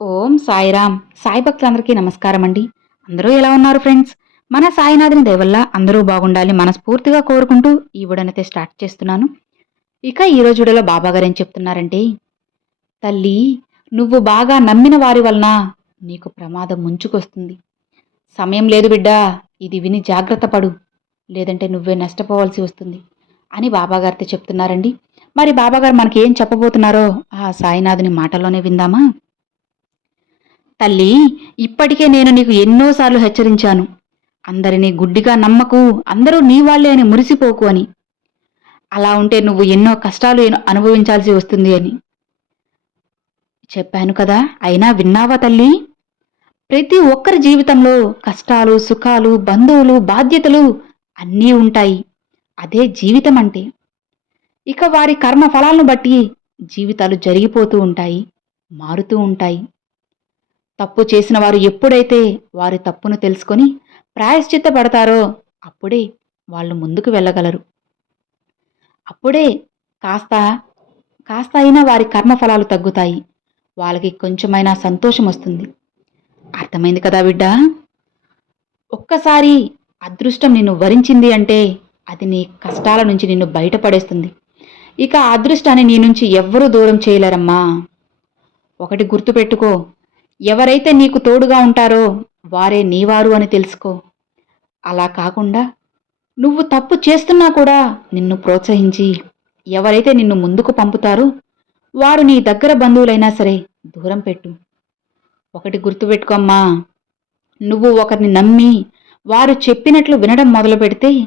ఓం సాయిరామ్. సాయి భక్తులందరికీ నమస్కారం అండి. అందరూ ఎలా ఉన్నారు ఫ్రెండ్స్? మన సాయినాథుని దయవల్ల అందరూ బాగుండాలి మనస్ఫూర్తిగా కోరుకుంటూ ఈ వీడియోనైతే స్టార్ట్ చేస్తున్నాను. ఇక ఈ రోజు వీడియోలో బాబా గారు ఏం చెప్తున్నారంటే తల్లి నువ్వు బాగా నమ్మిన వారి వలన నీకు ప్రమాదం ముంచుకొస్తుంది. సమయం లేదు బిడ్డా ఇది విని జాగ్రత్త పడు. లేదంటే నువ్వే నష్టపోవాల్సి వస్తుంది అని బాబాగారితో చెప్తున్నారండి. మరి బాబాగారు మనకి ఏం చెప్పబోతున్నారో ఆ సాయినాథుని మాటలోనే విందామా? తల్లి ఇప్పటికే నేను నీకు ఎన్నోసార్లు హెచ్చరించాను. అందరినీ గుడ్డిగా నమ్మకు అందరూ నీ వాళ్ళే అని మురిసిపోకు అని. అలా ఉంటే నువ్వు ఎన్నో కష్టాలు అనుభవించాల్సి వస్తుంది అని. చెప్పాను కదా అయినా విన్నావా తల్లి? ప్రతి ఒక్కరి జీవితంలో కష్టాలు సుఖాలు బంధువులు బాధ్యతలు అన్నీ ఉంటాయి. అదే జీవితం అంటే. ఇక వారి కర్మ ఫలాలను బట్టి జీవితాలు జరిగిపోతూ ఉంటాయి మారుతూ ఉంటాయి. తప్పు చేసిన వారు ఎప్పుడైతే వారి తప్పును తెలుసుకొని ప్రాయశ్చిత్త పడతారో అప్పుడే వాళ్ళు ముందుకు వెళ్ళగలరు. అప్పుడే కాస్త కాస్త అయినా వారి కర్మఫలాలు తగ్గుతాయి. వాళ్ళకి కొంచెమైనా సంతోషం వస్తుంది. అర్థమైంది కదా బిడ్డ? ఒక్కసారి అదృష్టం నిన్ను వరించింది అంటే అది నీ కష్టాల నుంచి నిన్ను బయటపడేస్తుంది. ఇక అదృష్టాన్ని నీ నుంచి ఎవ్వరూ దూరం చేయలేరమ్మా. ఒకటి గుర్తుపెట్టుకో ఎవరైతే నీకు తోడుగా ఉంటారో వారే నీవారు అని తెలుసుకో. అలా కాకుండా నువ్వు తప్పు చేస్తున్నా కూడా నిన్ను ప్రోత్సహించి ఎవరైతే నిన్ను ముందుకు పంపుతారో వారు నీ దగ్గర బంధువులైనా సరే దూరం పెట్టు. ఒకటి గుర్తుపెట్టుకోమ్మా నువ్వు ఒకరిని నమ్మి వారు చెప్పినట్లు వినడం మొదలు పెడితే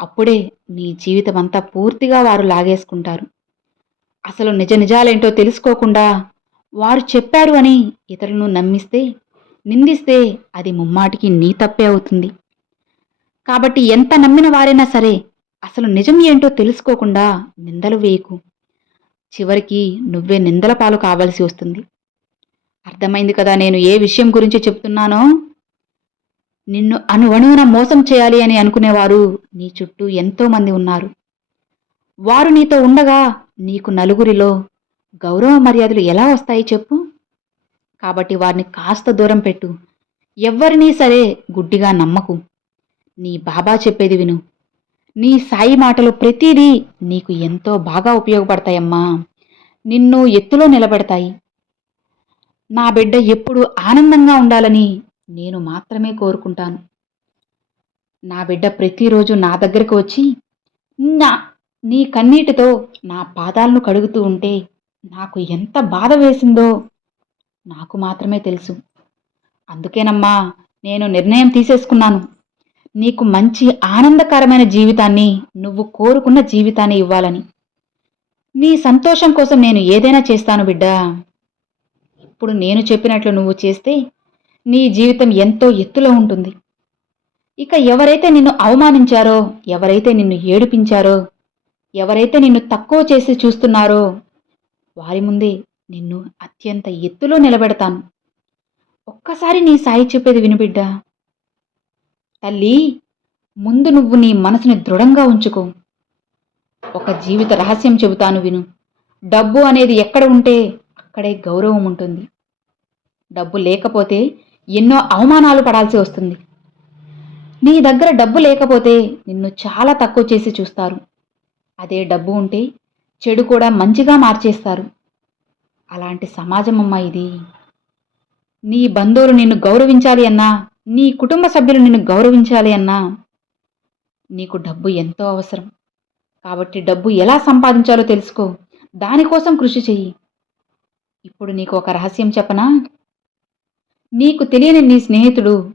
అప్పుడే నీ జీవితం అంతా పూర్తిగా వారు లాగేసుకుంటారు. అసలు నిజ నిజాలేంటో తెలుసుకోకుండా వారు చెప్పారు అని ఇతరులను నమ్మిస్తే నిందిస్తే అది ముమ్మాటికి నీ తప్పే అవుతుంది. కాబట్టి ఎంత నమ్మిన వారైనా సరే అసలు నిజం ఏంటో తెలుసుకోకుండా నిందలు వేయకు. చివరికి నువ్వే నిందల పాలు కావాల్సి వస్తుంది. అర్థమైంది కదా నేను ఏ విషయం గురించి చెప్తున్నానో? నిన్ను అణువణువున మోసం చేయాలి అని అనుకునేవారు నీ చుట్టూ ఎంతోమంది ఉన్నారు. వారు నీతో ఉండగా నీకు నలుగురిలో గౌరవ మర్యాదలు ఎలా వస్తాయి చెప్పు? కాబట్టి వారిని కాస్త దూరం పెట్టు. ఎవ్వరినీ సరే గుడ్డిగా నమ్మకు. నీ బాబా చెప్పేది విను. నీ సాయి మాటలు ప్రతిదీ నీకు ఎంతో బాగా ఉపయోగపడతాయమ్మా. నిన్ను ఎత్తులో నిలబెడతాయి. నా బిడ్డ ఎప్పుడు ఆనందంగా ఉండాలని నేను మాత్రమే కోరుకుంటాను. నా బిడ్డ ప్రతిరోజు నా దగ్గరకు వచ్చి నా నీ కన్నీటితో నా పాదాలను కడుగుతూ ఉంటే నాకు ఎంత బాధ వేసిందో నాకు మాత్రమే తెలుసు. అందుకేనమ్మా నేను నిర్ణయం తీసేసుకున్నాను. నీకు మంచి ఆనందకరమైన జీవితాన్ని నువ్వు కోరుకున్న జీవితాన్ని ఇవ్వాలని. నీ సంతోషం కోసం నేను ఏదైనా చేస్తాను బిడ్డా. ఇప్పుడు నేను చెప్పినట్లు నువ్వు చేస్తే నీ జీవితం ఎంతో ఎత్తులో ఉంటుంది. ఇక ఎవరైతే నిన్ను అవమానించారో ఎవరైతే నిన్ను ఏడిపించారో ఎవరైతే నిన్ను తక్కువ చేసి చూస్తున్నారో వారి ముందే నిన్ను అత్యంత ఎత్తులో నిలబెడతాను. ఒక్కసారి నీ సాయి చెప్పేది వినుబిడ్డా తల్లి ముందు నువ్వు నీ మనసుని దృఢంగా ఉంచుకో. ఒక జీవిత రహస్యం చెబుతాను విను. డబ్బు అనేది ఎక్కడ ఉంటే అక్కడే గౌరవం ఉంటుంది. డబ్బు లేకపోతే ఎన్నో అవమానాలు పడాల్సి వస్తుంది. నీ దగ్గర డబ్బు లేకపోతే నిన్ను చాలా తక్కువ చేసి చూస్తారు. అదే డబ్బు ఉంటే చెడు కూడా మంచిగా మార్చేస్తారు. అలాంటి సమాజమమ్మా ఇది. నీ బంధువులు నిన్ను గౌరవించాలి అన్నా నీ కుటుంబ సభ్యులు నిన్ను గౌరవించాలి అన్నా నీకు డబ్బు ఎంతో అవసరం. కాబట్టి డబ్బు ఎలా సంపాదించాలో తెలుసుకో. దానికోసం కృషి చెయ్యి. ఇప్పుడు నీకు ఒక రహస్యం చెప్పనా? నీకు తెలియని నీ స్నేహితుడు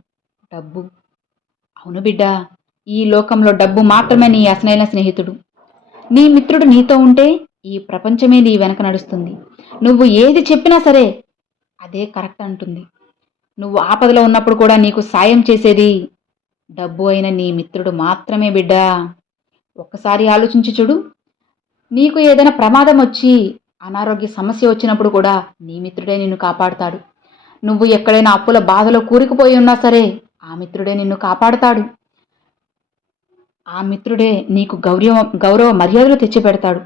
డబ్బు. అవును బిడ్డ ఈ లోకంలో డబ్బు మాత్రమే నీ అసలైన స్నేహితుడు. నీ మిత్రుడు నీతో ఉంటే ఈ ప్రపంచమే నీ వెనక నడుస్తుంది. నువ్వు ఏది చెప్పినా సరే అదే కరెక్ట్ అంటుంది. నువ్వు ఆపదలో ఉన్నప్పుడు కూడా నీకు సాయం చేసేది డబ్బు అయిన నీ మిత్రుడు మాత్రమే బిడ్డా. ఒక్కసారి ఆలోచించి చూడు. నీకు ఏదైనా ప్రమాదం వచ్చి అనారోగ్య సమస్య వచ్చినప్పుడు కూడా నీ మిత్రుడే నిన్ను కాపాడుతాడు. నువ్వు ఎక్కడైనా అప్పుల బాధలో కూరుకుపోయి ఉన్నా సరే ఆ మిత్రుడే నిన్ను కాపాడుతాడు. ఆ మిత్రుడే నీకు గౌరవ గౌరవ మర్యాదలు తెచ్చిపెడతాడు.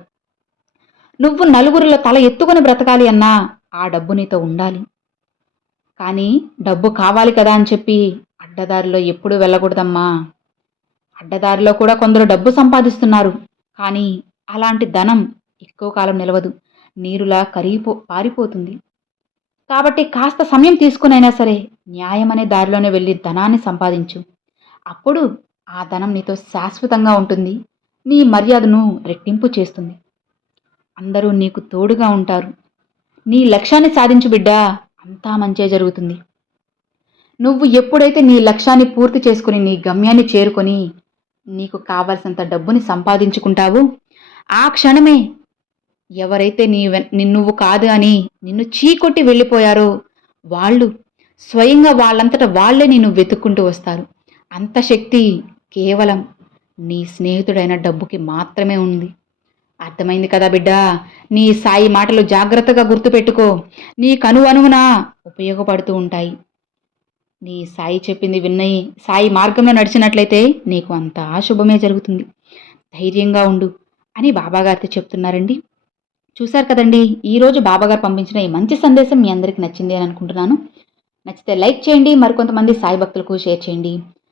నువ్వు నలుగురిలో తల ఎత్తుకొని బ్రతకాలి అన్నా ఆ డబ్బు నీతో ఉండాలి. కానీ డబ్బు కావాలి కదా అని చెప్పి అడ్డదారిలో ఎప్పుడూ వెళ్ళకూడదమ్మా. అడ్డదారిలో కూడా కొందరు డబ్బు సంపాదిస్తున్నారు. కానీ అలాంటి ధనం ఎక్కువ కాలం నిలవదు. నీరులా కరిగిపో పారిపోతుంది. కాబట్టి కాస్త సమయం తీసుకునైనా సరే న్యాయమనే దారిలోనే వెళ్ళి ధనాన్ని సంపాదించు. అప్పుడు ఆ ధనం నీతో శాశ్వతంగా ఉంటుంది. నీ మర్యాదను రెట్టింపు చేస్తుంది. అందరూ నీకు తోడుగా ఉంటారు. నీ లక్ష్యాన్ని సాధించు బిడ్డా అంతా మంచే జరుగుతుంది. నువ్వు ఎప్పుడైతే నీ లక్ష్యాన్ని పూర్తి చేసుకుని నీ గమ్యాన్ని చేరుకొని నీకు కావలసినంత డబ్బుని సంపాదించుకుంటావో ఆ క్షణమే ఎవరైతే నీ వెన్- నువ్వు కాదు అని నిన్ను చీకొట్టి వెళ్ళిపోయారో వాళ్ళు స్వయంగా వాళ్ళంతట వాళ్ళే నిన్ను వెతుక్కుంటూ వస్తారు. అంత శక్తి కేవలం నీ స్నేహితుడైన డబ్బుకి మాత్రమే ఉంది. అర్థమైంది కదా బిడ్డా? నీ సాయి మాటలు జాగ్రత్తగా గుర్తుపెట్టుకో. నీ కను అనువున ఉపయోగపడుతూ ఉంటాయి. నీ సాయి చెప్పింది విన్నయి సాయి మార్గంలో నడిచినట్లయితే నీకు అంతా శుభమే జరుగుతుంది. ధైర్యంగా ఉండు అని బాబాగారితో చెప్తున్నారండి. చూశారు కదండి ఈరోజు బాబాగారు పంపించిన ఈ మంచి సందేశం మీ అందరికీ నచ్చింది అని అనుకుంటున్నాను. నచ్చితే లైక్ చేయండి మరికొంతమంది సాయి భక్తులకు షేర్ చేయండి.